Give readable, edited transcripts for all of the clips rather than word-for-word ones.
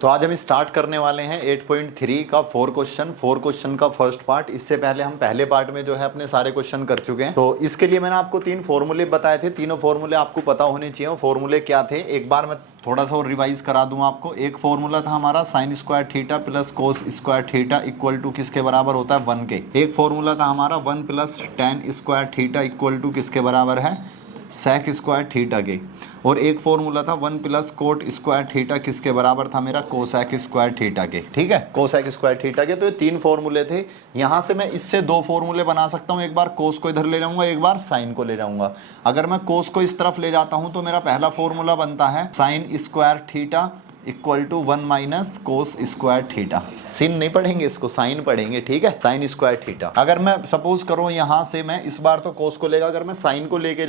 तो आज हम स्टार्ट करने वाले हैं 8.3 का 4 क्वेश्चन का फर्स्ट पार्ट। इससे पहले हम पहले पार्ट में जो है अपने सारे क्वेश्चन कर चुके हैं। तो इसके लिए मैंने आपको 3 फॉर्मूले बताए थे, तीनों फॉर्मूले आपको पता होने चाहिए। वो फॉर्मूले क्या थे एक बार मैं थोड़ा सा और रिवाइज करा दूं आपको। एक फॉर्मूला था हमारा sine square theta plus cos square theta equal to किसके बराबर होता है 1 के। एक फॉर्मूला था हमारा 1 plus ten square theta equal to किसके बराबर है सेक स्क्वायर थीटा के। और एक फॉर्मूला था 1 प्लस कोट स्क्वायर थीटा किसके बराबर था मेरा कोसेक स्क्वायर थीटा के। ठीक है, कोसेक स्क्वायर थीटा के। तो ये 3 फॉर्मूले थे। यहाँ से मैं इससे 2 फॉर्मूले बना सकता हूँ, एक बार कोस को इधर ले जाऊंगा, एक बार साइन को ले जाऊंगा। अगर मैं कोस को इस तरफ ले जाता हूँ तो मेरा पहला फॉर्मूला बनता है sine square theta equal to 1 minus cos square theta. Sin नहीं पढ़ेंगे इसको, साइन पढ़ेंगे। ठीक है, साइन स्क्वायर थीटा। अगर मैं सपोज करूं यहाँ से मैं इस बार तो कोस को लेगा, अगर मैं साइन को लेके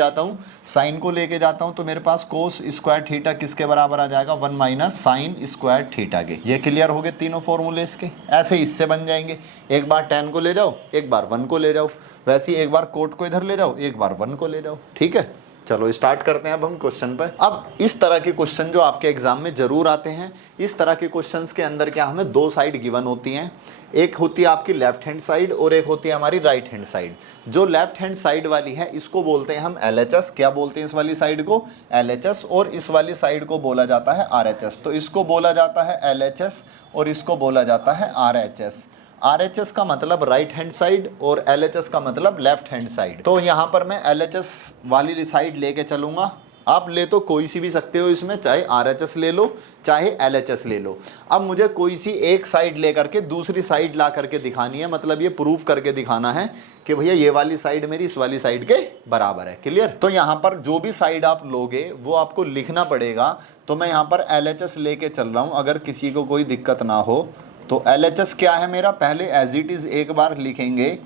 जाता हूँ तो मेरे पास कोस स्क्वायर थीटा किसके बराबर आ जाएगा 1 माइनस साइन स्क्वायर थीटा के। ये क्लियर हो गए तीनों फॉर्मूले इसके। ऐसे इससे बन जाएंगे, एक बार 10 को ले जाओ, एक बार 1 को ले जाओ। वैसे ही एक बार कोट को इधर ले जाओ, एक बार 1 को ले जाओ। ठीक है, चलो स्टार्ट करते हैं अब हम क्वेश्चन पर। अब इस तरह के क्वेश्चन जो आपके एग्जाम में जरूर आते हैं, इस तरह के क्वेश्चंस के अंदर क्या हमें 2 साइड गिवन होती हैं। एक होती है आपकी लेफ्ट हैंड साइड और एक होती है हमारी राइट हैंड साइड। जो लेफ्ट हैंड साइड वाली है इसको बोलते हैं हम LHS। क्या बोलते हैं इस वाली साइड को? LHS। और इस वाली साइड को बोला जाता है RHS। तो इसको बोला जाता है LHS और इसको बोला जाता है RHS। RHS का मतलब राइट हैंड साइड और LHS का मतलब लेफ्ट हैंड साइड। तो यहाँ पर मैं LHS वाली साइड लेके चलूंगा। आप ले तो कोई सी भी सकते हो इसमें, चाहे RHS ले लो चाहे LHS ले लो। अब मुझे कोई सी एक साइड लेकर के दूसरी साइड ला करके दिखानी है, मतलब ये प्रूफ करके दिखाना है कि भैया ये वाली साइड मेरी इस वाली साइड के बराबर है। क्लियर? तो यहाँ पर जो भी साइड आप लोगे वो आपको लिखना पड़ेगा। तो मैं यहाँ पर LHS लेके चल रहा हूँ, अगर किसी को कोई दिक्कत ना हो। तो LHS क्या है मेरा, पहले एज इट इज एक बार लिखेंगे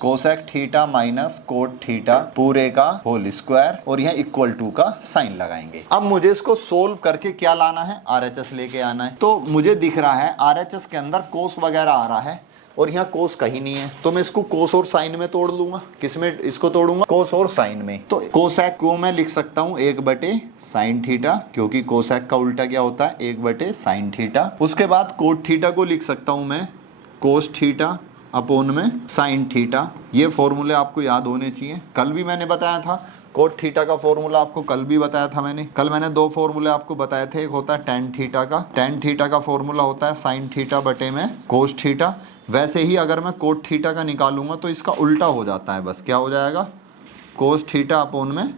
cosec theta minus cot theta पूरे का होल स्क्वायर और यहाँ इक्वल टू का साइन लगाएंगे। अब मुझे इसको सोल्व करके क्या लाना है, RHS लेके आना है। तो मुझे दिख रहा है RHS के अंदर कोस वगैरह आ रहा है और यहाँ कोस कहीं नहीं है, तो मैं इसको कोस और साइन में तोड़ लूंगा। किसमें इसको तोड़ूंगा? कोस और साइन में। तो कोसेक को मैं लिख सकता हूँ 1 साइन थीटा, क्योंकि कोसेक का उल्टा क्या होता है 1 साइन थीटा। उसके बाद कोट थीटा को लिख सकता हूँ मैं कोस थीटा अपोन में साइन थीटा। ये फॉर्मूले आपको याद होने चाहिए, कल भी मैंने बताया था। कोट थीटा का फॉर्मूला आपको कल भी बताया था मैंने। कल मैंने 2 फॉर्मूले आपको बताए थे। एक होता है टेन थीटा का, टेन थीटा का फॉर्मूला होता है साइन थीटा बटे में कोस थीटा। वैसे ही अगर मैं कोट थीटा का निकालूंगा तो इसका उल्टा हो जाता है, बस क्या हो जाएगा कोस थीटा अपोन में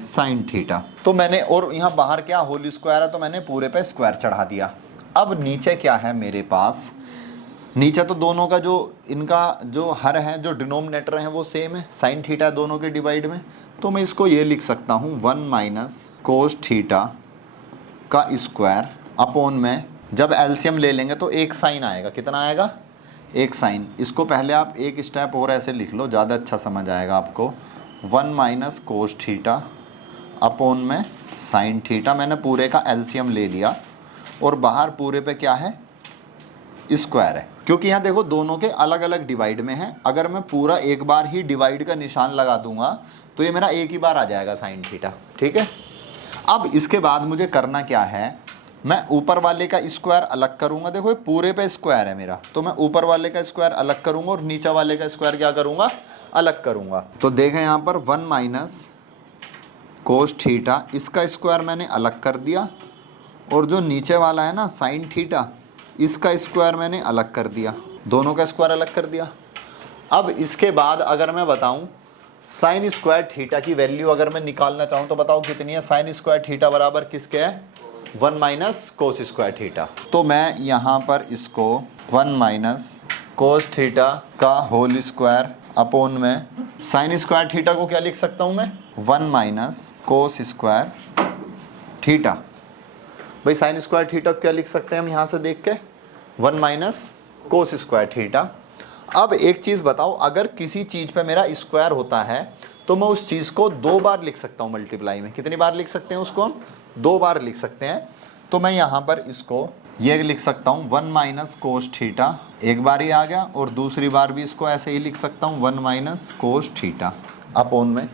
साइन थीटा। तो मैंने, और यहाँ बाहर क्या होल स्क्वायर है तो मैंने पूरे पे स्क्वायर चढ़ा दिया। अब नीचे क्या है मेरे पास, नीचे तो दोनों का जो इनका जो हर है, जो डिनोमिनेटर है वो सेम है, साइन थीटा है दोनों के डिवाइड में। तो मैं इसको ये लिख सकता हूँ 1 माइनस कोस थीटा का स्क्वायर अपोन में, जब एलसीएम ले लेंगे तो एक साइन आएगा। कितना आएगा? एक साइन। इसको पहले आप एक स्टेप और ऐसे लिख लो, ज़्यादा अच्छा समझ आएगा आपको। 1 माइनस कोस थीटा अपोन में साइन थीटा। मैंने पूरे का एलसीएम ले लिया और बाहर पूरे पे क्या है स्क्वायर है, क्योंकि यहाँ देखो दोनों के अलग अलग डिवाइड में है। अगर मैं पूरा एक बार ही डिवाइड का निशान लगा दूंगा तो ये मेरा एक ही बार आ जाएगा साइन थीटा। ठीक है, अब इसके बाद मुझे करना क्या है, मैं ऊपर वाले का स्क्वायर अलग करूंगा। देखो ये पूरे पे स्क्वायर है मेरा, तो मैं ऊपर वाले का स्क्वायर अलग करूंगा और नीचे वाले का स्क्वायर क्या करूंगा, अलग करूंगा। तो देखें यहाँ पर 1 माइनस कोस थीटा, इसका स्क्वायर मैंने अलग कर दिया, और जो नीचे वाला है ना साइन थीटा, इसका स्क्वायर मैंने अलग कर दिया। दोनों का स्क्वायर अलग कर दिया। अब इसके बाद अगर मैं बताऊं साइन स्क्वायर थीटा की वैल्यू अगर मैं निकालना चाहूं तो बताओ कितनी है। साइन स्क्वायर थीटा बराबर किसके है 1 माइनस कोस स्क्वायर थीटा। तो मैं यहाँ पर इसको 1 माइनस कोस थीटा का होल स्क्वायर अपोन में साइन स्क्वायर थीटा को क्या लिख सकता हूँ मैं 1 माइनस कोस स्क्वायर थीटा। भाई साइन स्क्वायर थीटा क्या लिख सकते हैं हम यहाँ से देख के 1 माइनस कोस स्क्वायर थीटा। अब एक चीज़ बताओ, अगर किसी चीज़ पे मेरा स्क्वायर होता है तो मैं उस चीज़ को 2 बार लिख सकता हूँ मल्टीप्लाई में। कितनी बार लिख सकते हैं उसको हम? 2 बार लिख सकते हैं। तो मैं यहाँ पर इसको ये लिख सकता हूँ 1 माइनस कोस थीटा, एक बार ही आ गया, और दूसरी बार भी इसको ऐसे ही लिख सकता हूँ 1 माइनस कोस थीटा अपोन में।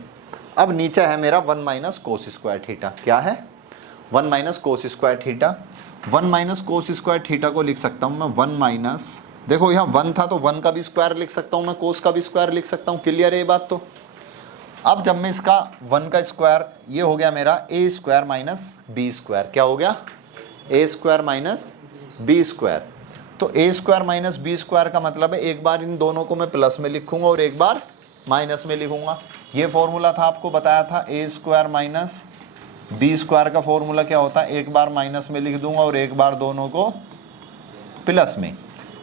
अब नीचे है मेरा 1 माइनस कोस स्क्वायर थीटा। क्या है? 1 minus cos square theta. 1 minus cos square theta को लिख सकता हूँ मैं 1 माइनस, देखो यहाँ 1 था तो 1 का भी स्क्वायर लिख सकता हूँ मैं, कोस का भी स्क्वायर लिख सकता हूँ। क्लियर है ये बात? तो अब जब मैं इसका 1 का स्क्वायर, ये हो गया मेरा ए स्क्वायर माइनस बी स्क्वायर, क्या हो गया? ए स्क्वायर माइनस बी स्क्वायर। तो ए स्क्वायर माइनस बी स्क्वायर का मतलब है एक बार इन दोनों को मैं प्लस में लिखूंगा और एक बार माइनस में लिखूंगा। ये फॉर्मूला था, आपको बताया था, ए स्क्वायर माइनस बी स्क्वायर का फॉर्मूला क्या होता है? एक बार माइनस में लिख दूंगा और एक बार दोनों को प्लस में।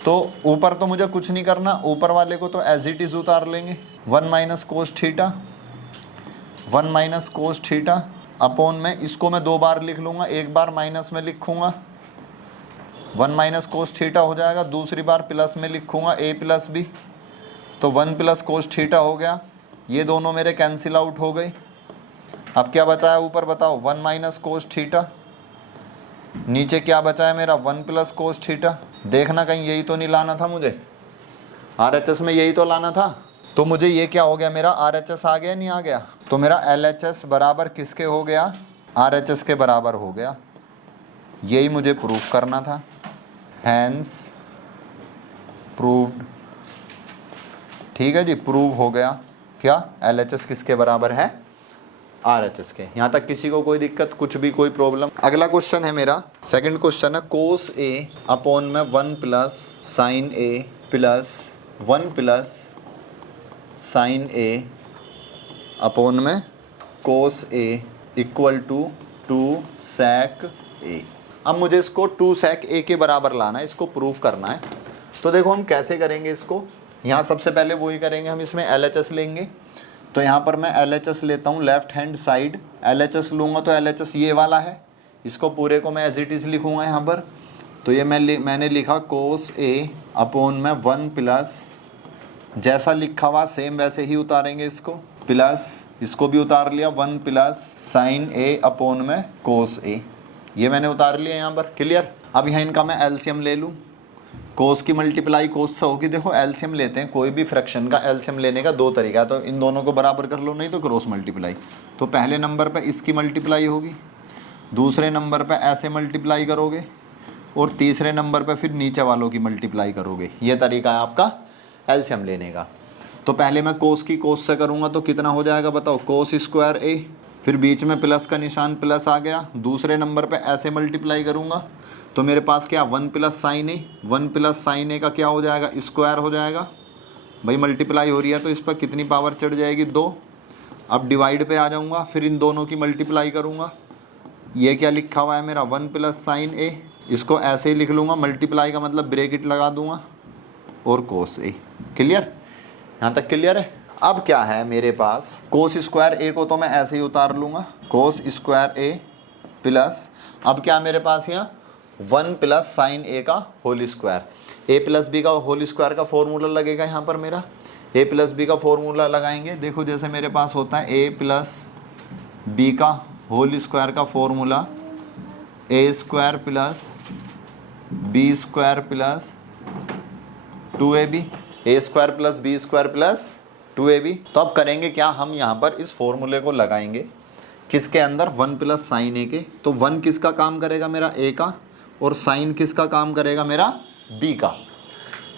तो ऊपर तो मुझे कुछ नहीं करना, ऊपर वाले को तो एज इट इज उतार लेंगे। 1 minus cos theta, 1 minus cos theta upon में, इसको मैं 2 बार लिख लूंगा, एक बार माइनस में लिखूंगा 1 माइनस कोस थीटा हो जाएगा, दूसरी बार प्लस में लिखूंगा ए प्लस बी, तो 1 प्लस कोस थीटा हो गया। ये दोनों मेरे कैंसिल आउट हो गए। अब क्या बचा है ऊपर बताओ? 1 माइनस कोस थीटा। नीचे क्या बचा है मेरा? 1 प्लस कोस थीटा। देखना कहीं यही तो नहीं लाना था मुझे, RHS में यही तो लाना था। तो मुझे ये क्या हो गया मेरा? RHS आ गया नहीं आ गया? तो मेरा LHS बराबर किसके हो गया? RHS के बराबर हो गया। यही मुझे प्रूफ करना था। Hence proved. ठीक है जी, प्रूव हो गया। क्या? LHS किसके बराबर है? RHS के। यहाँ तक किसी को कोई दिक्कत, कुछ भी कोई प्रॉब्लम? अगला क्वेश्चन है मेरा, सेकंड क्वेश्चन है, कोस ए अपॉन में 1 प्लस साइन ए प्लस 1 प्लस साइन ए अपॉन में कोस ए इक्वल टू 2 sec ए। अब मुझे इसको 2 sec ए के बराबर लाना है, इसको प्रूफ करना है। तो देखो हम कैसे करेंगे इसको। यहाँ सबसे पहले वही करेंगे, हम इसमें LHS लेंगे। तो यहाँ पर मैं LHS लेता हूँ, लेफ्ट हैंड साइड LHS लूँगा तो LHS ये वाला है, इसको पूरे को मैं एज इट इज़ लिखूँगा यहाँ पर। तो ये मैंने लिखा कोस ए अपॉन में 1 प्लस, जैसा लिखा हुआ सेम वैसे ही उतारेंगे इसको, प्लस इसको भी उतार लिया 1 प्लस साइन ए अपॉन में कोस ए, ये मैंने उतार लिया यहाँ पर। क्लियर? अब यहाँ इनका मैं एलसीएम ले लूँ। कोस की मल्टीप्लाई कोस से होगी। देखो एलसीएम लेते हैं, कोई भी फ्रैक्शन का एलसीएम लेने का 2 तरीका है, तो इन दोनों को बराबर कर लो, नहीं तो क्रॉस मल्टीप्लाई। तो पहले नंबर पे इसकी मल्टीप्लाई होगी, दूसरे नंबर पे ऐसे मल्टीप्लाई करोगे, और तीसरे नंबर पे फिर नीचे वालों की मल्टीप्लाई करोगे। ये तरीका है आपका एलसीएम लेने का। तो पहले मैं कोस की कोस से करूँगा तो कितना हो जाएगा बताओ? कोस स्क्वायर ए, फिर बीच में प्लस का निशान प्लस आ गया, दूसरे नंबर पे ऐसे मल्टीप्लाई करूँगा तो मेरे पास क्या? 1 plus sine A, 1 plus sine a का क्या हो जाएगा? स्क्वायर हो जाएगा। भाई मल्टीप्लाई हो रही है तो इस पर कितनी पावर चढ़ जाएगी? 2। अब डिवाइड पे आ जाऊँगा, फिर इन दोनों की मल्टीप्लाई करूँगा। ये क्या लिखा हुआ है मेरा? 1 प्लस साइन ए, इसको ऐसे ही लिख लूँगा, मल्टीप्लाई का मतलब ब्रैकेट लगा दूँगा, और कोस ए। क्लियर? यहाँ तक क्लियर है? अब क्या है मेरे पास? कोस स्क्वायर ए को तो मैं ऐसे ही उतार लूँगा, कोस स्क्वायर ए प्लस, अब क्या मेरे पास यहाँ? 1 प्लस साइन ए का whole square. A plus b का होल स्क्वायर का फॉर्मूला लगेगा यहाँ पर मेरा, ए प्लस बी का फॉर्मूला लगाएंगे। देखो जैसे मेरे पास होता है ए प्लस बी का होल स्क्वायर का formula, a square plus b square plus 2ab, a square plus b square plus 2ab। तो अब करेंगे क्या? हम यहाँ पर इस फॉर्मूले को लगाएंगे किसके अंदर? 1 प्लस साइन ए के। तो 1 किसका काम करेगा? मेरा ए का, और साइन किसका काम करेगा? मेरा बी का।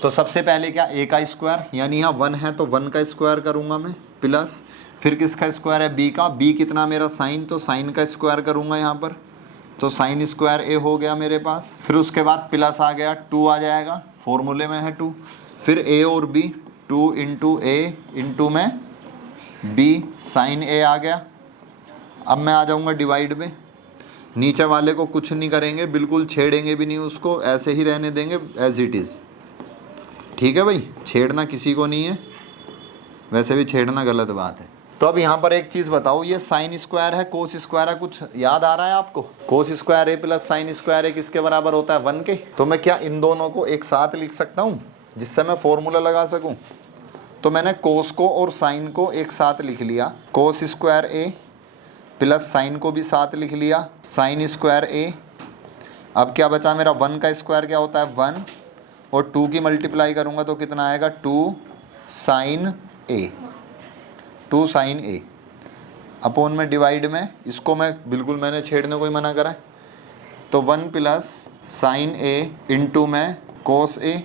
तो सबसे पहले क्या? ए का स्क्वायर, यानी यहाँ 1 है तो 1 का स्क्वायर करूँगा मैं, प्लस फिर किसका स्क्वायर है? बी का। बी कितना मेरा? साइन, तो साइन का स्क्वायर करूँगा यहाँ पर, तो साइन स्क्वायर ए हो गया मेरे पास। फिर उसके बाद प्लस आ गया, 2 आ जाएगा, फॉर्मूले में है 2। फिर ए और बी, 2 इंटू ए इंटू में बी, साइन ए आ गया। अब मैं आ जाऊँगा डिवाइड में, नीचे वाले को कुछ नहीं करेंगे, बिल्कुल छेड़ेंगे भी नहीं उसको, ऐसे ही रहने देंगे एज इट इज़। ठीक है भाई, छेड़ना किसी को नहीं है, वैसे भी छेड़ना गलत बात है। तो अब यहाँ पर एक चीज़ बताओ, ये साइन स्क्वायर है, कोस स्क्वायर है, कुछ याद आ रहा है आपको? Cos square a plus sign square ए किसके बराबर होता है? 1 के। तो मैं क्या इन दोनों को एक साथ लिख सकता हूँ जिससे मैं फॉर्मूला लगा सकूँ? तो मैंने कोस को और साइन को एक साथ लिख लिया, cos square a plus sign को भी साथ लिख लिया, साइन स्क्वायर ए। अब क्या बचा मेरा? 1 का स्क्वायर क्या होता है? 1, और 2 की मल्टीप्लाई करूँगा तो कितना आएगा? 2 साइन ए, 2 साइन ए अपॉन में डिवाइड में, इसको मैं बिल्कुल मैंने छेड़ने को ही मना करा है, तो 1 प्लस साइन ए इंटू में कोस ए।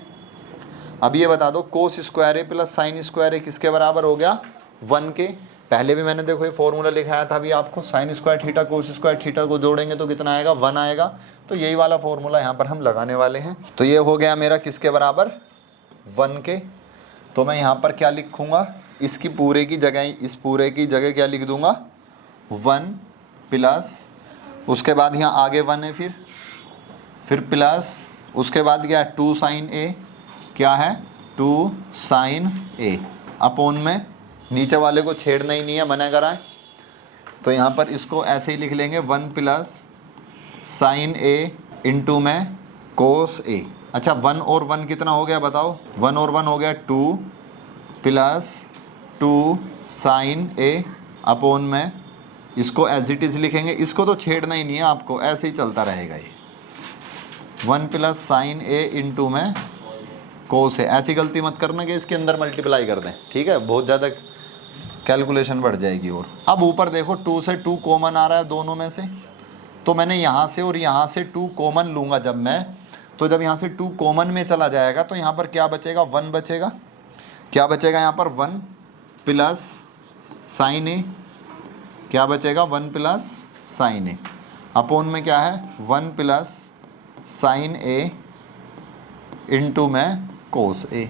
अब ये बता दो cos square a plus sign square ए किसके बराबर हो गया? 1 के। पहले भी मैंने देखो ये फॉर्मूला लिखाया था अभी आपको, sign square theta cos square theta को जोड़ेंगे तो कितना आएगा? 1 आएगा। तो यही वाला फॉर्मूला यहाँ पर हम लगाने वाले हैं। तो ये हो गया मेरा किसके बराबर? 1 के। तो मैं यहाँ पर क्या लिखूँगा? इसकी पूरे की जगह, इस पूरे की जगह क्या लिख दूँगा? 1 प्लस, उसके बाद यहाँ आगे 1 है, फिर प्लस, उसके बाद क्या है? 2 साइन ए, क्या है? 2 साइन ए अपोन में, नीचे वाले को छेड़ना ही नहीं है, मना करा है। तो यहाँ पर इसको ऐसे ही लिख लेंगे 1 प्लस साइन ए इंटू में कोस ए। अच्छा 1 और 1 कितना हो गया बताओ? 1 और 1 हो गया 2 प्लस 2 साइन ए अपोन में, इसको एज इट इज़ लिखेंगे, इसको तो छेड़ना ही नहीं है आपको, ऐसे ही चलता रहेगा ये। 1 प्लस साइन ए इंटू में कोस है। ऐसी गलती मत करना कि इसके अंदर मल्टीप्लाई कर दें, ठीक है? बहुत ज़्यादा कैलकुलेशन बढ़ जाएगी। और अब ऊपर देखो 2 से 2 कॉमन आ रहा है दोनों में से, तो मैंने यहाँ से और यहाँ से 2 कॉमन लूँगा जब मैं, तो जब यहाँ से 2 कॉमन में चला जाएगा तो यहाँ पर क्या बचेगा? 1 बचेगा। क्या बचेगा यहाँ पर? 1 प्लस साइन ए, क्या बचेगा? 1 प्लस साइन ए अपोन में क्या है? 1 प्लस साइन ए इंटू में कोस ए।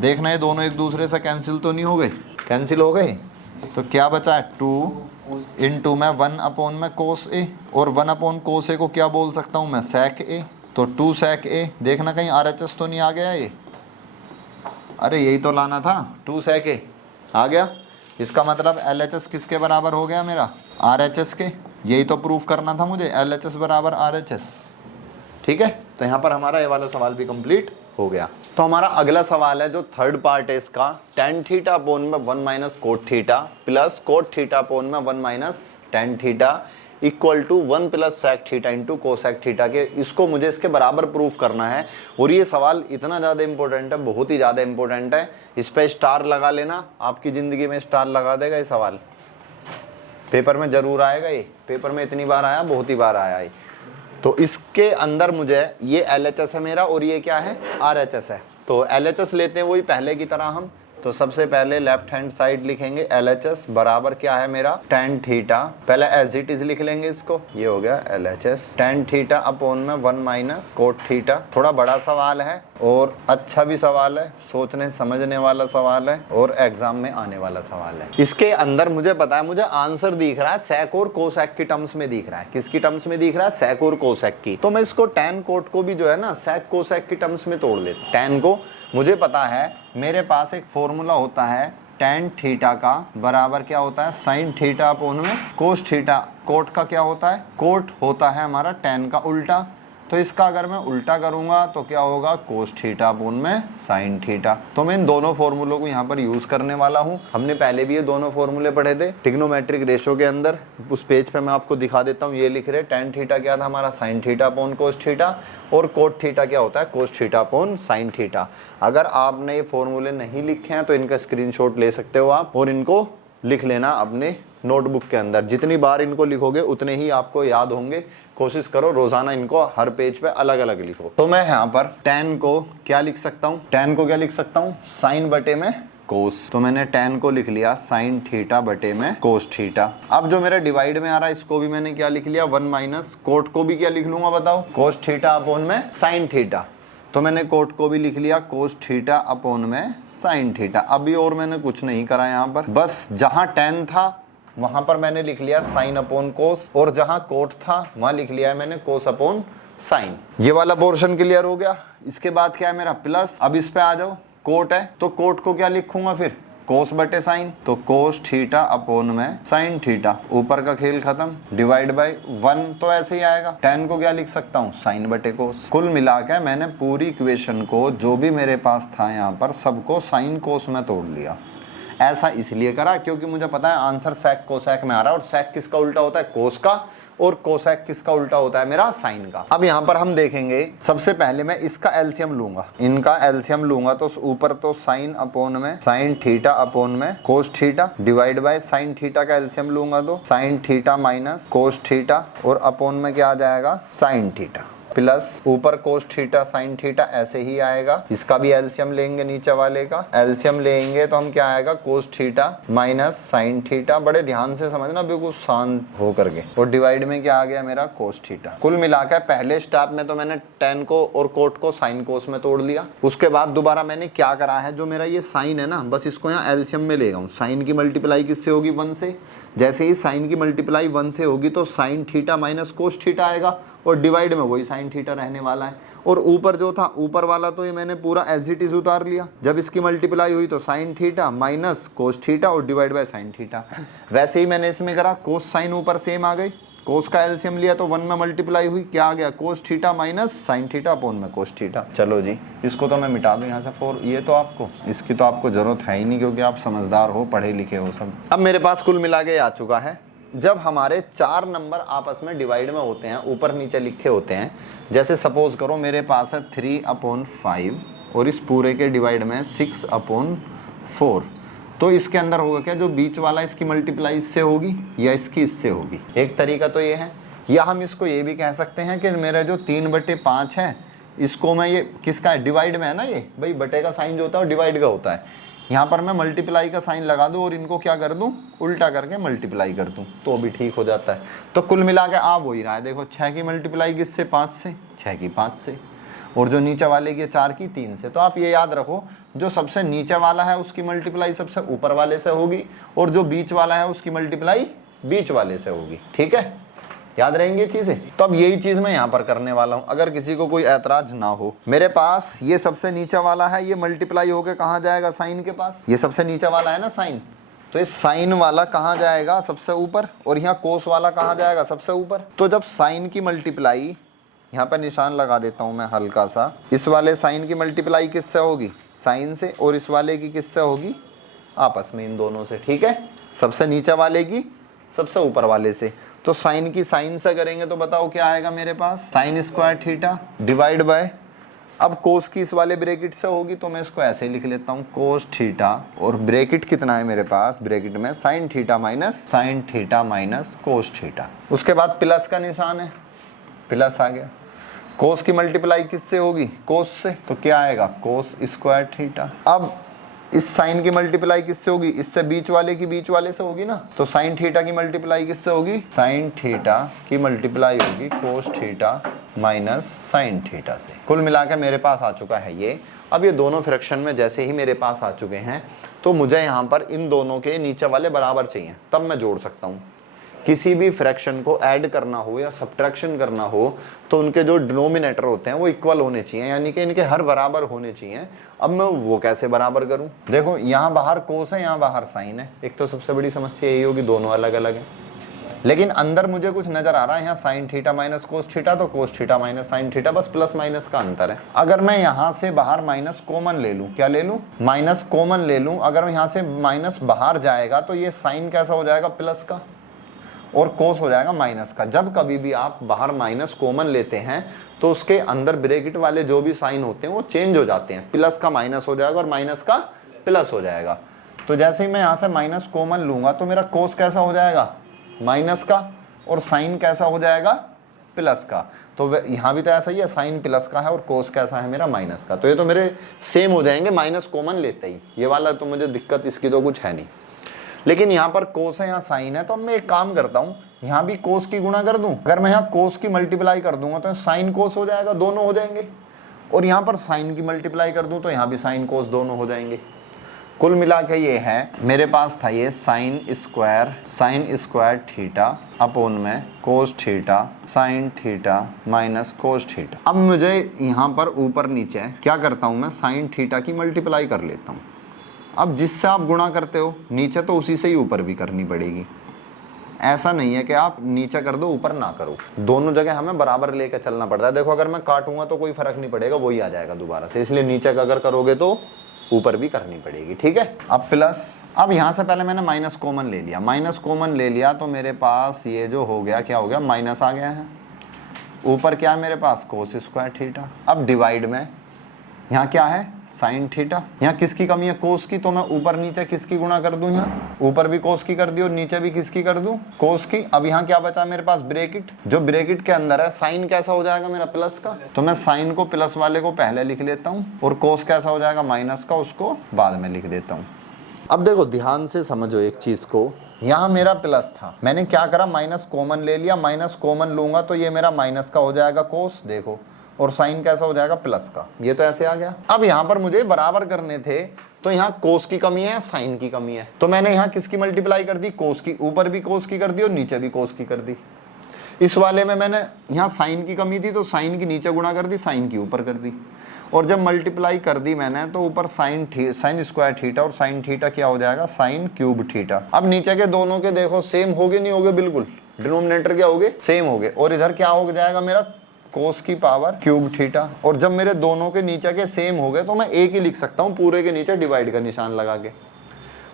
देखना ये दोनों एक दूसरे से कैंसिल तो नहीं हो गए? कैंसिल हो गए। तो क्या बचा है? 2 इंटू में 1 अपोन में कोस ए, और 1 अपोन कोस ए को क्या बोल सकता हूँ मैं? सेक ए। तो 2 सेक ए। देखना कहीं RHS तो नहीं आ गया ये? अरे यही तो लाना था, 2 सेक ए आ गया। इसका मतलब LHS किसके बराबर हो गया मेरा? RHS के। यही तो प्रूफ करना था मुझे, LHS बराबर RHS, ठीक है? तो यहाँ पर हमारा ये वाला सवाल भी कंप्लीट हो गया। तो हमारा अगला सवाल है जो थर्ड पार्ट है इसका, tan थीटा अपोन में 1 minus cot theta plus cot theta upon में 1 minus tan theta equal to 1 plus sec theta into cosec theta के, इसको मुझे इसके बराबर प्रूफ करना है। और ये सवाल इतना ज़्यादा इंपॉर्टेंट है, बहुत ही ज़्यादा इंपॉर्टेंट है। इस पर स्टार लगा लेना, आपकी ज़िंदगी में स्टार लगा देगा ये सवाल। पेपर में ज़रूर आएगा ये, पेपर में इतनी बार आया, बहुत ही बार आया है। तो इसके अंदर मुझे ये LHS है मेरा और ये क्या है? RHS है। तो LHS लेते हैं वही पहले की तरह हम। तो सबसे पहले लेफ्ट हैंड साइड लिखेंगे LHS बराबर क्या है मेरा? tan theta. पहले एज इट इज लिख लेंगे इसको, ये हो गया LHS tan थीटा अपोन में 1 माइनस कोट थीटा। थोड़ा बड़ा सवाल है और अच्छा भी सवाल है, सोचने समझने वाला सवाल है और एग्जाम में आने वाला सवाल है। इसके अंदर मुझे पता है, मुझे आंसर दिख रहा है सेक और कोसेक की टर्म्स में दिख रहा है। किसकी टर्म्स में दिख रहा है? सेक और कोसेक की। तो मैं इसको tan कोट को भी जो है ना सेक कोसेक की टर्म्स में तोड़ लेता। tan को मुझे पता है, मेरे पास एक फॉर्मूला होता है tan थीटा का बराबर क्या होता है? साइन थीटा अपोन में कोस थीटा। कोट का क्या होता है? कोट होता है हमारा tan का उल्टा। तो इसका अगर मैं उल्टा करूंगा तो क्या होगा? कोस थीटा अपोन में साइन थीटा। तो मैं इन दोनों फॉर्मूलों को यहाँ पर यूज करने वाला हूँ। हमने पहले भी ये दोनों फॉर्मूले पढ़े थे ट्रिग्नोमेट्रिक रेशो के अंदर। उस पेज पे मैं आपको दिखा देता हूँ। ये लिख रहे tan थीटा क्या था हमारा? Sine theta upon cos theta. और कोट थीटा क्या होता है? कोस थीटा अपोन साइन थीटा। अगर आपने ये फॉर्मूले नहीं लिखे हैं तो इनका स्क्रीनशॉट ले सकते हो आप और इनको लिख लेना अपने नोटबुक के अंदर। जितनी बार इनको लिखोगे उतने ही आपको याद होंगे। कोशिश करो रोजाना इनको हर पेज पे अलग अलग लिखो। तो मैं यहाँ पर tan को क्या लिख सकता हूँ? tan को क्या लिख सकता हूँ? साइन बटे में कोस। तो मैंने tan को लिख लिया साइन थीटा बटे में कोस थीटा। अब जो मेरा डिवाइड में आ रहा है इसको भी मैंने क्या लिख लिया? 1 माइनस कोट को भी क्या लिख लूंगा बताओ? कोस थीटा अपोन में साइन थीटा। तो मैंने कोट को भी लिख लिया कोस थीटा अपोन में साइन थीटा। अभी और मैंने कुछ नहीं करा यहाँ पर, बस जहां tan था वहां पर मैंने लिख लिया साइन अपोन कोस, और जहां कोट था वहां लिख लिया है मैंने कोस अपोन साइन। ये वाला पोर्शन क्लियर हो गया। इसके बाद क्या है मेरा? प्लस। अब इस पे आ जाओ, कोट है तो कोट को क्या लिखूंगा फिर? कोस बटे साइन। तो कोस थीटा अपोन में साइन थीटा। ऊपर का खेल खत्म। डिवाइड बाय 1 तो ऐसे ही आएगा। tan को क्या लिख सकता हूँ? साइन बटे कोस। कुल मिला के मैंने पूरी इक्वेशन को जो भी मेरे पास था यहाँ पर सबको साइन कोस में तोड़ लिया। ऐसा इसलिए करा क्योंकि मुझे पता है आंसर सेक कोसेक में आ रहा है और सेक किसका उल्टा होता है? कोस का। और कोसेक किसका उल्टा होता है, मेरा साइन का। अब यहाँ पर हम देखेंगे, सबसे पहले मैं इसका एलसीएम लूंगा, इनका एलसीएम लूंगा, तो ऊपर तो साइन अपोन में साइन थीटा अपोन में cos theta divide by sine theta का एलसीएम लूंगा तो sign theta minus cos theta और अपोन में क्या आ जाएगा, साइन थीटा प्लस ऊपर कोस थीटा साइन थीटा ऐसे ही आएगा। इसका भी एलसीएम लेंगे, नीचे वाले का एलसीएम लेंगे तो हम क्या आएगा, कोस थीटा माइनस साइन थीटा। बड़े ध्यान से समझना, बिल्कुल शांत हो करके। और डिवाइड में क्या आ गया मेरा, कोस थीटा। कुल मिलाकर पहले स्टेप में तो मैंने टेन को और कोट को साइन कोस में तोड़ लिया। उसके बाद दोबारा मैंने क्या करा है, जो मेरा ये साइन है ना, बस इसको यहाँ एलसीएम में ले आऊँ। साइन की मल्टीप्लाई किससे होगी, 1 से। जैसे ही साइन की मल्टीप्लाई 1 से होगी तो sign theta minus cos theta आएगा और डिवाइड में वही साइन थीटा रहने वाला है। और ऊपर जो था, ऊपर वाला तो ये मैंने पूरा एज इट इज उतार लिया। जब इसकी मल्टीप्लाई हुई तो sign theta minus cos theta और डिवाइड बाय साइन थीटा। वैसे ही मैंने इसमें करा, कोस साइन ऊपर सेम आ गई, कोस का एलसीएम लिया तो 1 में मल्टीप्लाई हुई, क्या आ गया, कोस theta minus sine theta upon में कोस थीटा। चलो जी, इसको तो मैं मिटा दूं यहाँ से 4। ये तो आपको, इसकी तो आपको जरूरत है ही नहीं, क्योंकि आप समझदार हो, पढ़े लिखे हो सब। अब मेरे पास कुल मिला के आ चुका है, जब हमारे 4 नंबर आपस में डिवाइड में होते हैं, ऊपर नीचे लिखे होते हैं। जैसे सपोज करो मेरे पास है 3/5 और इस पूरे के डिवाइड में 6/4, तो इसके अंदर होगा क्या, जो बीच वाला इसकी मल्टीप्लाई इससे होगी या इसकी इससे होगी। एक तरीका तो ये है, या हम इसको ये भी कह सकते हैं कि मेरा जो 3/5 है, इसको मैं, ये किसका है, डिवाइड में है ना, ये भाई बटे का साइन जो होता है वो डिवाइड का होता है। यहाँ पर मैं मल्टीप्लाई का साइन लगा दूं और इनको क्या कर दूं, उल्टा करके मल्टीप्लाई कर दूं, तो भी ठीक हो जाता है। तो कुल मिला के आ वही रहा है। देखो 6 की मल्टीप्लाई किससे, 5 से, 6 की 5 से, और जो नीचे वाले की 4 की 3 से। तो आप ये याद रखो, जो सबसे नीचे वाला है उसकी मल्टीप्लाई सबसे ऊपर वाले से होगी, और जो बीच वाला है उसकी मल्टीप्लाई बीच वाले से होगी। ठीक है, याद रहेंगी चीजें। तो अब यही चीज मैं यहाँ पर करने वाला हूँ, अगर किसी को कोई ऐतराज ना हो। मेरे पास ये सबसे नीचे वाला है, ये मल्टीप्लाई होके कहाँ जाएगा, साइन के पास। ये सबसे नीचे वाला है ना साइन, तो इस साइन वाला कहाँ जाएगा, सबसे ऊपर, और यहाँ कोस वाला कहाँ जाएगा, सबसे ऊपर। तो जब साइन की मल्टीप्लाई, यहाँ पर निशान लगा देता हूँ मैं हल्का सा, इस वाले साइन की मल्टीप्लाई किससे होगी, साइन से, और इस वाले की किससे होगी, आपस में इन दोनों से। ठीक है, सबसे नीचे वाले की सबसे ऊपर वाले से। तो साइन की साइन से करेंगे तो बताओ क्या आएगा मेरे पास, sine square theta divide by, अब कोस की इस वाले ब्रैकेट से होगी तो मैं इसको ऐसे ही लिख लेता हूँ, कोस थीटा, और ब्रैकेट कितना है मेरे पास, ब्रैकेट में sine theta minus cos theta. उसके बाद प्लस का निशान है, प्लस आ गया। कोस की मल्टीप्लाई किससे होगी, कोस से, तो क्या आएगा, कोस स्क्वायर थीटा। अब इस साइन की मल्टीप्लाई किससे होगी, इससे बीच वाले की बीच वाले से होगी ना, तो साइन थीटा की मल्टीप्लाई किससे होगी, साइन थीटा की मल्टीप्लाई होगी कोस थीटा माइनस साइन थीटा से। कुल मिलाकर मेरे पास आ चुका है ये। अब ये दोनों फ्रैक्शन में जैसे ही मेरे पास आ चुके हैं, तो मुझे यहाँ पर इन दोनों के नीचे वाले बराबर चाहिए, तब मैं जोड़ सकता हूँ। किसी भी फ्रैक्शन को ऐड करना हो या सब्ट्रैक्शन करना हो तो उनके जो डिनोमिनेटर होते हैं वो इक्वल होने चाहिए, यानी कि इनके हर बराबर होने चाहिए। अब मैं वो कैसे बराबर करूं, देखो यहाँ बाहर कोस है, यहाँ बाहर साइन है। एक तो सबसे बड़ी समस्या यही होगी, दोनों अलग अलग है, लेकिन अंदर मुझे कुछ नजर आ रहा है, यहाँ sine theta minus cos theta, तो cos theta minus sine theta, बस प्लस माइनस का अंतर है। अगर मैं यहाँ से बाहर माइनस कॉमन ले लूँ, क्या ले लूँ, माइनस कॉमन ले लूँ, अगर यहाँ से माइनस बाहर जाएगा तो ये साइन कैसा हो जाएगा, प्लस का, और कोस हो जाएगा माइनस का। जब कभी भी आप बाहर माइनस कॉमन लेते हैं तो उसके अंदर ब्रैकेट वाले जो भी साइन होते हैं वो चेंज हो जाते हैं, प्लस का माइनस हो जाएगा और माइनस का प्लस हो जाएगा। तो जैसे ही मैं यहाँ से माइनस कॉमन लूंगा तो मेरा कोस कैसा हो जाएगा, माइनस का, और साइन कैसा हो जाएगा, प्लस का। तो यहाँ भी तो ऐसा ही है, साइन प्लस का है और कोस कैसा है मेरा, माइनस का। तो ये तो मेरे सेम हो जाएंगे माइनस कॉमन लेते ही, ये वाला तो मुझे दिक्कत इसकी तो कुछ है नहीं। लेकिन यहाँ पर कोस है, यहाँ साइन है, तो अब मैं एक काम करता हूँ, यहाँ भी कोस की गुणा कर दूं। अगर मैं यहाँ कोस की मल्टीप्लाई कर दूंगा तो साइन कोस हो जाएगा, दोनों हो जाएंगे, और यहाँ पर साइन की मल्टीप्लाई कर दूं तो यहाँ भी साइन कोस दोनों हो जाएंगे। कुल मिला के ये है, मेरे पास था ये साइन स्क्वायर थीटा अपोन में cos theta sine theta minus cos theta. अब मुझे यहाँ पर ऊपर नीचे क्या करता हूँ, मैं साइन थीटा की मल्टीप्लाई कर लेता हूँ। अब जिससे आप गुणा करते हो नीचे, तो उसी से ही ऊपर भी करनी पड़ेगी। ऐसा नहीं है कि आप नीचे कर दो ऊपर ना करो, दोनों जगह हमें बराबर लेकर चलना पड़ता है। देखो अगर मैं काटूंगा तो कोई फर्क नहीं पड़ेगा, वही आ जाएगा दोबारा से, इसलिए नीचे का अगर करोगे तो ऊपर भी करनी पड़ेगी, ठीक है। अब प्लस, अब यहाँ से पहले मैंने माइनस कॉमन ले लिया, माइनस कॉमन ले लिया तो मेरे पास ये जो हो गया, क्या हो गया, माइनस आ गया है। ऊपर क्या है मेरे पास, कोस स्क्वायर थीटा। अब डिवाइड में यहाँ क्या है, साइन थीटा। यहाँ किसकी कमी है, कोस की, तो मैं ऊपर नीचे किसकी गुणा कर दूं, यहाँ ऊपर भी कोस की कर दी और नीचे भी किसकी कर दूं, कोस की। अब यहाँ क्या बचा मेरे पास, ब्रैकेट, जो ब्रैकेट के अंदर है साइन कैसा हो जाएगा मेरा, प्लस का, तो मैं साइन को प्लस वाले को पहले लिख लेता हूँ और कोस कैसा हो जाएगा, माइनस का, उसको बाद में लिख देता हूँ। अब देखो ध्यान से समझो एक चीज को, यहाँ मेरा प्लस था, मैंने क्या करा, माइनस कॉमन ले लिया, माइनस कॉमन लूंगा तो ये मेरा माइनस का हो जाएगा कोस, देखो, और साइन कैसा हो जाएगा, प्लस का, ये तो ऐसे आ गया। अब यहाँ पर मुझे बराबर करने थे, तो यहाँ कोस की कमी है, साइन की कमी है, तो मैंने यहाँ किसकी मल्टीप्लाई कर दी, कोस की, ऊपर भी कोस की कर दी और नीचे भी कोस की कर दी। इस वाले में मैंने यहाँ साइन की कमी थी तो साइन की नीचे गुणा कर दी, साइन की ऊपर कर दी, और जब मल्टीप्लाई कर दी मैंने तो ऊपर साइन स्क्वायर थीटा और साइन थीटा क्या हो जाएगा, साइन क्यूब थीटा। अब नीचे के दोनों के देखो सेम हो गए, नहीं हो गए, बिल्कुल डिनोमिनेटर क्या हो गए, सेम हो गए, और इधर क्या हो जाएगा मेरा, कोस की पावर क्यूब थीटा। और जब मेरे दोनों के नीचे के सेम हो गए तो मैं एक ही लिख सकता हूँ, पूरे के नीचे डिवाइड का निशान लगा के,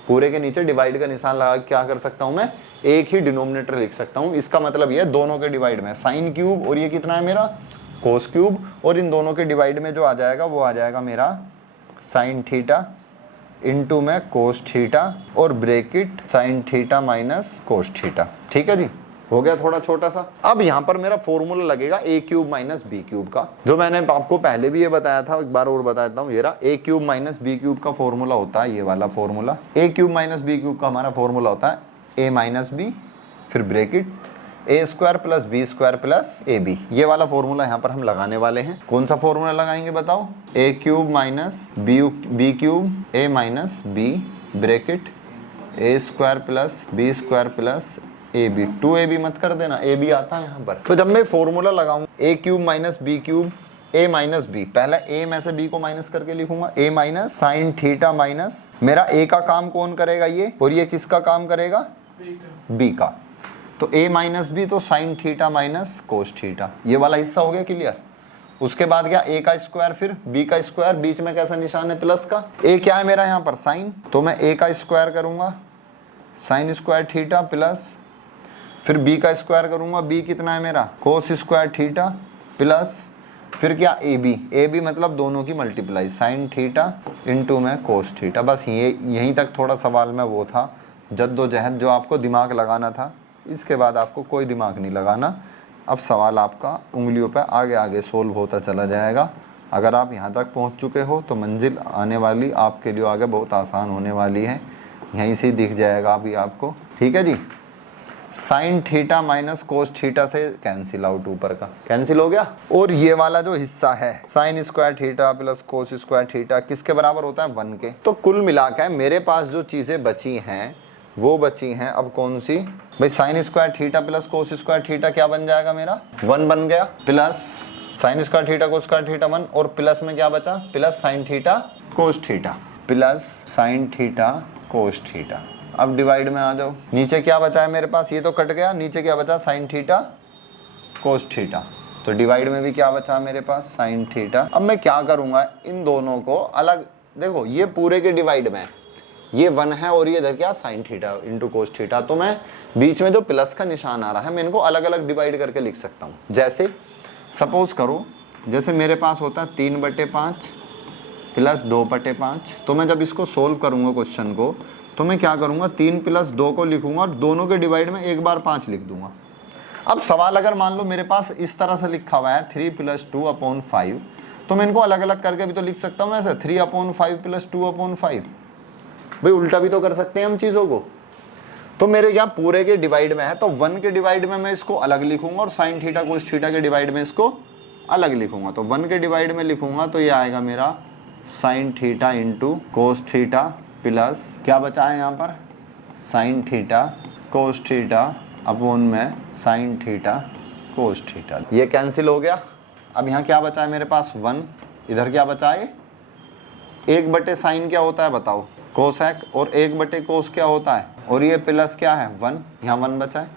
पूरे के नीचे डिवाइड का निशान लगा के क्या कर सकता हूँ मैं, एक ही डिनोमिनेटर लिख सकता हूँ। इसका मतलब ये दोनों के डिवाइड में साइन क्यूब और ये कितना है मेरा, कोस क्यूब, और इन दोनों के डिवाइड में जो आ जाएगा वो आ जाएगा मेरा साइन थीटा इंटू में कोस थीटा और bracket sign theta minus cos theta, ठीक है जी, हो गया थोड़ा छोटा सा। अब यहाँ पर मेरा फॉर्मूला लगेगा ए क्यूब माइनस बी क्यूब का, जो मैंने आपको पहले भी ये बताया था, एक बार और बता देता हूँ। ये रहा a cube minus b cube का फॉर्मूला होता है, ये वाला formula. A cube minus b cube का हमारा फॉर्मूला होता है ए माइनस बी, फिर bracket a square plus b square plus a b. ये वाला फॉर्मूला यहाँ पर हम लगाने वाले हैं। कौन सा फॉर्मूला लगाएंगे बताओ, a cube minus b cube a minus b bracket a square plus b square plus a b. 2ab मत कर देना, ए बी आता है यहाँ पर। तो जब मैं फॉर्मूला लगाऊं ए cube minus b cube a minus B, पहले ए में से बी को माइनस करके लिखूंगा, ए माइनस साइन थीटा माइनस, मेरा ए का काम कौन करेगा ये, और ये किसका काम करेगा, बी का, तो ए माइनस बी तो sign theta minus cos theta. ये वाला हिस्सा हो गया क्लियर। उसके बाद क्या, ए का स्क्वायर फिर बी का स्क्वायर, बीच में कैसा निशान है, प्लस का। ए क्या है मेरा यहाँ पर, साइन, तो मैं ए का स्क्वायर करूंगा साइन स्क्वायर थीटा प्लस, फिर बी का स्क्वायर करूंगा, बी कितना है मेरा, कोस स्क्वायर थीटा प्लस, फिर क्या, ए बी मतलब दोनों की मल्टीप्लाई, साइन थीटा इंटू में कोस थीटा। बस ये यहीं तक थोड़ा सवाल में वो था, जद्दोजहद जो आपको दिमाग लगाना था। इसके बाद आपको कोई दिमाग नहीं लगाना। अब सवाल आपका उंगलियों पे आगे आगे सोल्व होता चला जाएगा। अगर आप यहाँ तक पहुँच चुके हो तो मंजिल आने वाली आपके लिए आगे बहुत आसान होने वाली है। यहीं से दिख जाएगा अभी आपको, ठीक है जी। Sine theta minus cos theta से कैंसिल आउट, ऊपर का कैंसिल हो गया। और ये वाला जो हिस्सा है sine square theta plus cos square theta किसके बराबर होता है, 1 के। तो कुल मिलाकर मेरे पास जो चीजें बची हैं वो बची हैं अब कौन सी भाई, sign square theta plus cos square theta क्या बन जाएगा मेरा, 1 बन गया, plus sign square theta cos square theta 1, और प्लस में क्या बचा, plus sine theta cos theta, plus sine theta cos theta. अब डिवाइड में आ जाओ, नीचे क्या बचा है मेरे पास, ये तो कट गया, नीचे क्या बचा, साइन थीटा कोस थीटा। तो डिवाइड में भी क्या बचा मेरे पास, साइन थीटा। अब मैं क्या करूंगा, इन दोनों को अलग, देखो ये पूरे के डिवाइड में ये 1 है और ये इधर क्या, sign theta into cos theta. तो मैं बीच में जो प्लस का निशान आ रहा है मैं इनको अलग अलग डिवाइड करके लिख सकता हूँ। जैसे सपोज करो, जैसे मेरे पास होता है 3/5 प्लस 2/5। तो मैं जब इसको सोल्व करूंगा क्वेश्चन को, तो मैं क्या करूंगा, 3 प्लस 2 को लिखूंगा और दोनों के डिवाइड में एक बार 5 लिख दूंगा। अब सवाल अगर मान लो मेरे पास इस तरह से लिखा हुआ है 3 + 2/5, तो मैं इनको अलग अलग करके भी तो लिख सकता हूँ ऐसे, 3/5 + 2/5। भाई उल्टा भी तो कर सकते हैं हम चीजों को। तो मेरे क्या पूरे के डिवाइड में है, तो 1 के डिवाइड में मैं इसको अलग लिखूंगा और साइन थीटा कोस थीटा के डिवाइड में इसको अलग लिखूंगा। तो 1 के डिवाइड में लिखूंगा तो ये आएगा मेरा sign theta into cos theta plus क्या बचा है यहाँ पर, sign theta cos theta upon में साइन थीटा कोस थीटा। ये कैंसिल हो गया। अब यहाँ क्या बचा है मेरे पास, 1, इधर क्या बचा है, 1/sin क्या होता है बताओ, कोसेक, और 1/cos क्या होता है, और ये प्लस क्या है 1, यहाँ 1 बचा है।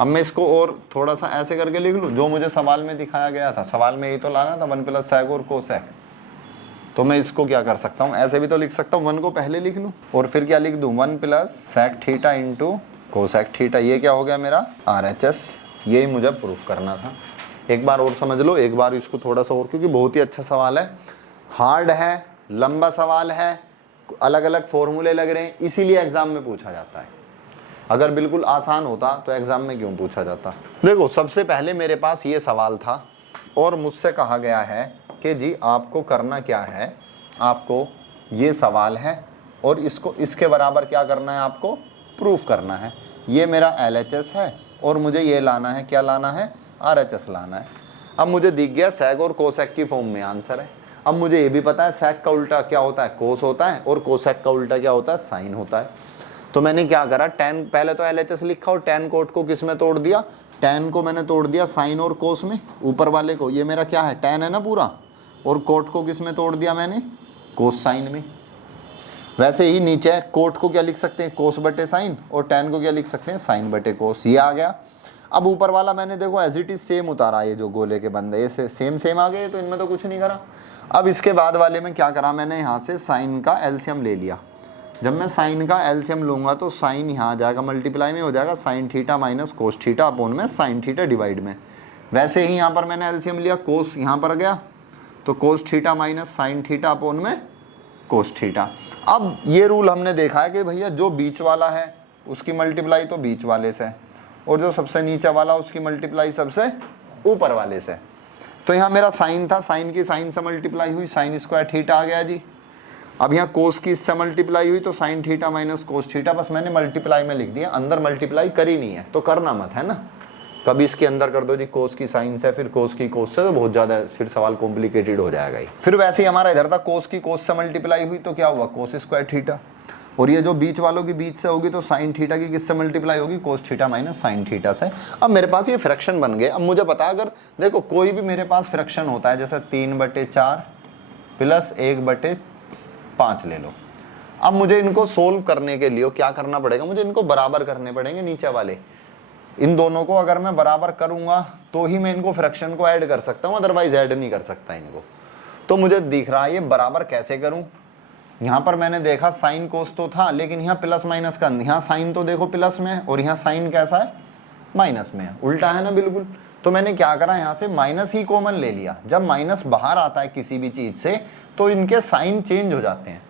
अब मैं इसको और थोड़ा सा ऐसे करके लिख लूँ, जो मुझे सवाल में दिखाया गया था। सवाल में यही तो लाना था, 1 + sec और कोसेक। तो मैं इसको क्या कर सकता हूँ, ऐसे भी तो लिख सकता हूँ, 1 को पहले लिख लूँ और फिर क्या लिख दूँ, 1 plus sec theta into cosec theta. ये क्या हो गया मेरा RHS। यही मुझे प्रूफ करना था। एक बार और समझ लो, एक बार इसको थोड़ा सा और, क्योंकि बहुत ही अच्छा सवाल है, हार्ड है, लंबा सवाल है, अलग अलग फॉर्मूले लग रहे हैं, इसीलिए एग्जाम में पूछा जाता है। अगर बिल्कुल आसान होता तो एग्जाम में क्यों पूछा जाता। देखो सबसे पहले मेरे पास ये सवाल था और मुझसे कहा गया है कि जी आपको करना क्या है, आपको ये सवाल है और इसको इसके बराबर क्या करना है, आपको प्रूफ करना है। ये मेरा LHS है और मुझे ये लाना है, क्या लाना है, RHS लाना है। अब मुझे दिख गया सेक और कोसेक की फॉर्म में आंसर है। अब मुझे ये भी पता है सेक का उल्टा क्या होता है, कोस होता है, और कोसेक का उल्टा क्या होता है, साइन होता है। तो मैंने क्या करा, tan, पहले तो LHS लिखा और tan कोट को किस में तोड़ दिया, tan को मैंने तोड़ दिया साइन और कोस में, ऊपर वाले को, ये मेरा क्या है, tan है ना पूरा, और कोट को किस में तोड़ दिया मैंने, कोस साइन में। वैसे ही नीचे कोट को क्या लिख सकते हैं, कोस बटे साइन, और tan को क्या लिख सकते हैं, साइन बटे कोस। ये आ गया। अब ऊपर वाला मैंने देखो एज इट इज सेम उतारा, ये जो गोले के बंदे ये सेम आ गए, तो इनमें तो कुछ नहीं करा। अब इसके बाद वाले में क्या करा मैंने, यहाँ से साइन का एलसीएम ले लिया। जब मैं साइन का एलसीएम लूंगा तो साइन यहाँ आ जाएगा, मल्टीप्लाई में हो जाएगा sign theta minus cos theta upon में साइन थीटा डिवाइड में। वैसे ही यहाँ पर मैंने एलसीएम लिया, कोस यहाँ पर गया तो cos theta minus sine theta upon में कोस थीटा। अब ये रूल हमने देखा है कि भैया जो बीच वाला है उसकी मल्टीप्लाई तो बीच वाले से, और जो सबसे नीचे वाला उसकी मल्टीप्लाई सबसे ऊपर वाले से। तो यहाँ मेरा साइन था, साइन की साइन से मल्टीप्लाई हुई, साइन स्क्वायर थीटा आ गया जी। अब यहाँ कोस की इससे मल्टीप्लाई हुई तो sign theta minus cos theta, बस मैंने मल्टीप्लाई में लिख दिया, अंदर मल्टीप्लाई करी नहीं है, तो करना मत है ना। कभी इसके अंदर कर दो जी कोस की साइन से, फिर कोस की कोस से, तो बहुत ज़्यादा फिर सवाल कॉम्प्लिकेटेड हो जाएगा ही। फिर वैसे ही हमारा इधर था, कोस की कोस से मल्टीप्लाई हुई तो क्या हुआ, कोस स्क्वायर थीटा, और ये जो बीच वालों की बीच से होगी तो साइन थीटा की किससे मल्टीप्लाई होगी, कोस थीटा माइनस साइन थीटा से। अब मेरे पास ये फ्रैक्शन बन गए। अब मुझे पता है, अगर देखो कोई भी मेरे पास फ्रैक्शन होता है, जैसे 3/4 प्लस 1/5 ले लो। अब मुझे इनको सोल्व करने के लिए क्या करना पड़ेगा, मुझे इनको बराबर करने पड़ेंगे नीचे वाले। इन दोनों को अगर मैं बराबर करूंगा तो ही मैं इनको फ्रैक्शन को ऐड कर सकता हूं, अदरवाइज ऐड नहीं कर सकता इनको। तो मुझे दिख रहा है ये बराबर कैसे करूं। यहाँ पर मैंने देखा साइन कोस तो था, लेकिन यहाँ प्लस माइनस का, यहाँ साइन तो देखो प्लस में है और यहाँ साइन कैसा है, माइनस में है, उल्टा है ना बिल्कुल। तो मैंने क्या करा, यहाँ से माइनस ही कॉमन ले लिया। जब माइनस बाहर आता है किसी भी चीज से तो इनके साइन चेंज हो जाते हैं।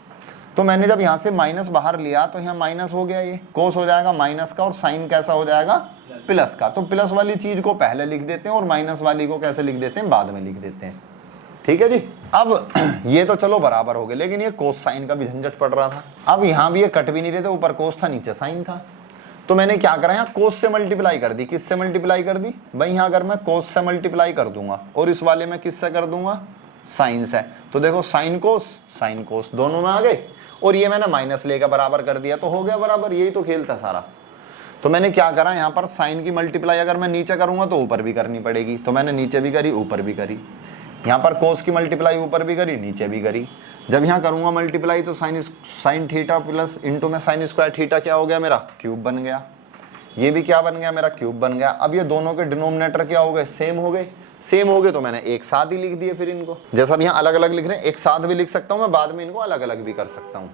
तो मैंने जब यहाँ से माइनस बाहर लिया तो यहाँ माइनस हो गया, ये कोस हो जाएगा माइनस का, और साइन कैसा हो जाएगा, प्लस का। तो प्लस वाली चीज को पहले लिख देते हैं और माइनस वाली को कैसे लिख देते हैं, बाद में लिख देते हैं। ठीक है जी। अब ये तो चलो बराबर हो गए, लेकिन ये कोस साइन का भी झंझट पड़ रहा था। अब यहाँ भी ये कट भी नहीं रहे थे, ऊपर कोस था नीचे साइन था। तो मैंने क्या करा, यहाँ कोस से मल्टीप्लाई कर दी। किससे मल्टीप्लाई कर दी भाई, यहाँ अगर मैं कोस से मल्टीप्लाई कर दूंगा और इस वाले में किससे कर दूंगा, साइन से, तो देखो साइन कोस दोनों में आ गए, और ये मैंने माइनस लेकर बराबर कर दिया तो हो गया बराबर। यही तो खेल था सारा। तो मैंने क्या करा, यहाँ पर साइन की मल्टीप्लाई अगर मैं नीचे करूंगा तो ऊपर भी करनी पड़ेगी, तो मैंने नीचे भी करी ऊपर भी करी। यहाँ पर कोस की मल्टीप्लाई ऊपर भी करी नीचे भी करी। जब यहाँ करूंगा मल्टीप्लाई तो साइन थीटा प्लस इंटू में साइन स्क्वायर थीटा क्या हो गया मेरा, क्यूब बन गया। ये भी क्या बन गया मेरा, क्यूब बन गया। अब ये दोनों के डिनोमिनेटर क्या हो गए, सेम हो गए। सेम हो गए तो मैंने एक साथ ही लिख दिए। फिर इनको जैसा अब यहाँ अलग अलग लिख रहे हैं, एक साथ भी लिख सकता हूँ मैं, बाद में इनको अलग अलग भी कर सकता हूँ।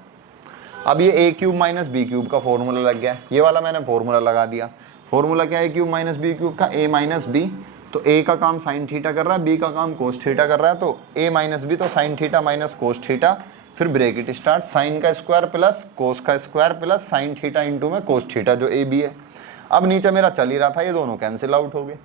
अब ये a cube minus b cube का फॉर्मूला लग गया, ये वाला मैंने फॉर्मूला लगा दिया। फॉर्मूला क्या है, a cube minus b cube का, a माइनस बी। तो a का काम साइन थीटा कर रहा है, b का काम कोस थीटा कर रहा है, तो a माइनस बी तो sign theta minus cos theta, फिर ब्रैकेट स्टार्ट, साइन का स्क्वायर प्लस कोस का square plus sine theta into में कोस थीटा जो a b है। अब नीचे मेरा चल ही रहा था, ये दोनों कैंसिल आउट हो गए।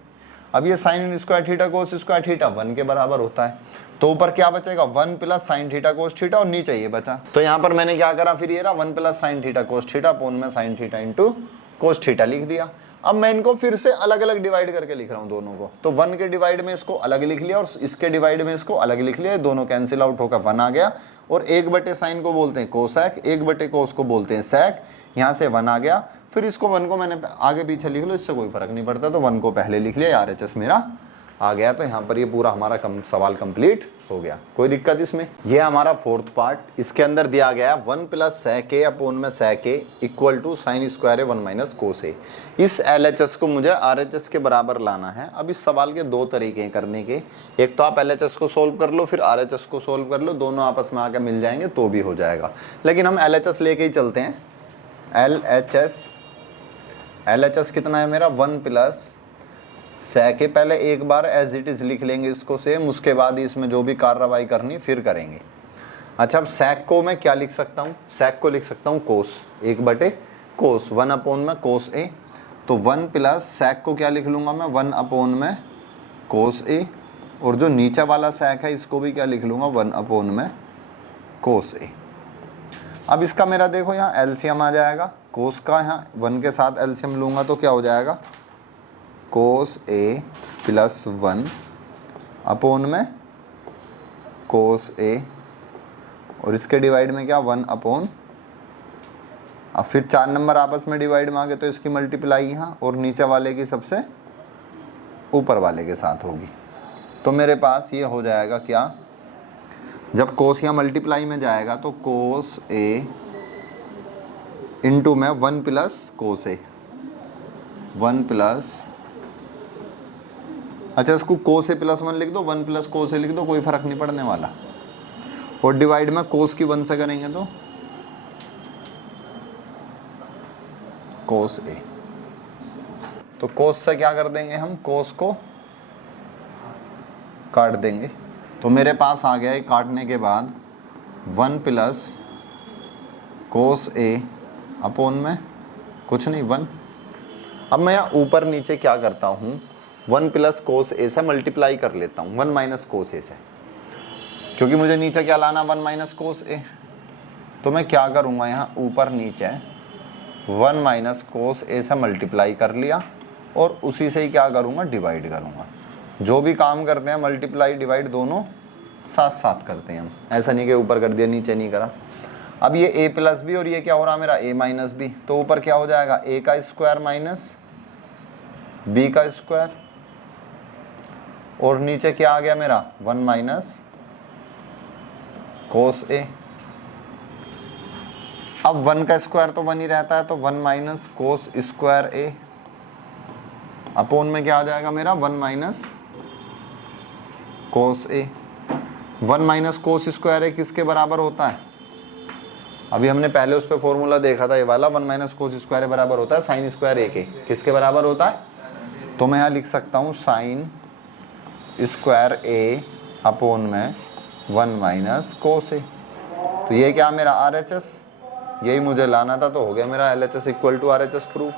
अब ये sign square theta cos square theta 1 के बराबर होता है, तो ऊपर क्या बचेगा, 1 plus sine theta cos theta, और नीचे ये बचा। तो यहाँ पर मैंने क्या करा, फिर ये रहा 1 plus sine theta cos theta upon में sine theta into cos theta लिख दिया। अब मैं इनको फिर से अलग अलग डिवाइड करके लिख रहा हूँ दोनों को। तो 1 के डिवाइड में इसको अलग लिख लिया और इसके डिवाइड में इसको अलग लिख लिया, दोनों कैंसिल आउट होकर 1 आ गया। और 1 साइन को बोलते हैं कोसेक, 1 कोस को बोलते हैं सेक, यहाँ से 1 आ गया। फिर इसको 1 को मैंने आगे पीछे लिख लो, इससे कोई फर्क नहीं पड़ता, तो 1 को पहले लिख लिया, RHS मेरा आ गया। तो यहाँ पर ये पूरा हमारा सवाल कंप्लीट हो गया। कोई दिक्कत इसमें? ये हमारा फोर्थ पार्ट, इसके अंदर दिया गया 1 प्लस sec a अपोन में sec a equal to sine square a 1 minus cos a. इस LHS को मुझे RHS के बराबर लाना है। अब इस सवाल के दो तरीके हैं करने के, एक तो आप LHS को सोल्व कर लो, फिर RHS को सोल्व कर लो, दोनों आपस में आके मिल जाएंगे तो भी हो जाएगा। लेकिन हम LHS लेके ही चलते हैं। LHS कितना है मेरा? 1 प्लस sec a, पहले एक बार एज इट इज लिख लेंगे इसको सेम, उसके बाद इसमें जो भी कार्रवाई करनी फिर करेंगे। अच्छा, अब sec को मैं क्या लिख सकता हूँ? sec को लिख सकता हूँ कोस, 1/कोस, 1 अपोन में कोस ए। तो 1 प्लस sec को क्या लिख लूँगा मैं? 1 अपोन में कोस ए। और जो नीचे वाला sec है इसको भी क्या लिख लूँगा? 1 अपोन में कोस ए। अब इसका मेरा देखो यहाँ एलसीएम आ जाएगा, कोस का यहाँ 1 के साथ एलसीएम लूँगा तो क्या हो जाएगा? कोस ए प्लस 1 अपोन में कोस ए, और इसके डिवाइड में क्या? 1 अपोन। अब फिर 4 नंबर आपस में डिवाइड मांगे तो इसकी मल्टीप्लाई यहाँ और नीचे वाले की सबसे ऊपर वाले के साथ होगी। तो मेरे पास ये हो जाएगा क्या? जब कोस यहाँ मल्टीप्लाई में जाएगा तो कोस ए इंटू में 1 प्लस कोस ए, 1 प्लस, अच्छा इसको कोस ए प्लस 1 लिख दो, 1 प्लस कोस ए लिख दो, कोई फर्क नहीं पड़ने वाला। और डिवाइड में कोस की 1 से करेंगे तो कोस ए। तो कोस से क्या कर देंगे हम? कोस को काट देंगे। तो मेरे पास आ गया है काटने के बाद 1 प्लस कोस ए अपोन में कुछ नहीं 1। अब मैं यहाँ ऊपर नीचे क्या करता हूँ? 1 प्लस कोस ए से मल्टीप्लाई कर लेता हूँ 1 माइनस कोस ए से, क्योंकि मुझे नीचे क्या लाना? 1 माइनस कोस ए। तो मैं क्या करूँगा यहाँ ऊपर नीचे 1 माइनस कोस ए से मल्टीप्लाई कर लिया और उसी से ही क्या करूँगा? डिवाइड करूँगा। जो भी काम करते हैं मल्टीप्लाई डिवाइड दोनों साथ साथ करते हैं हम, ऐसा नहीं कि ऊपर कर दिया नीचे नहीं करा। अब ये a प्लस बी और ये क्या हो रहा मेरा? a minus b. तो ऊपर क्या हो जाएगा? a का स्क्वायर माइनस b का स्क्वायर, और नीचे क्या आ गया मेरा? 1 माइनस कोस ए। अब 1 का स्क्वायर तो 1 ही रहता है, तो 1 माइनस कोस स्क्वायर ए अपोन में क्या आ जाएगा मेरा? 1 माइनस कोस ए। 1 माइनस कोस स्क्वायर ए किसके बराबर होता है? अभी हमने पहले उस पर फॉर्मूला देखा था, ये वाला 1 माइनस कोस स्क्वायर ए बराबर होता है साइन स्क्वायर ए के। किसके बराबर होता है? तो मैं यहाँ लिख सकता हूँ साइन स्क्वायर ए अपोन में 1 माइनस कोस ए। तो ये क्या मेरा? RHS, यही मुझे लाना था, तो हो गया मेरा LHS equal to RHS proof.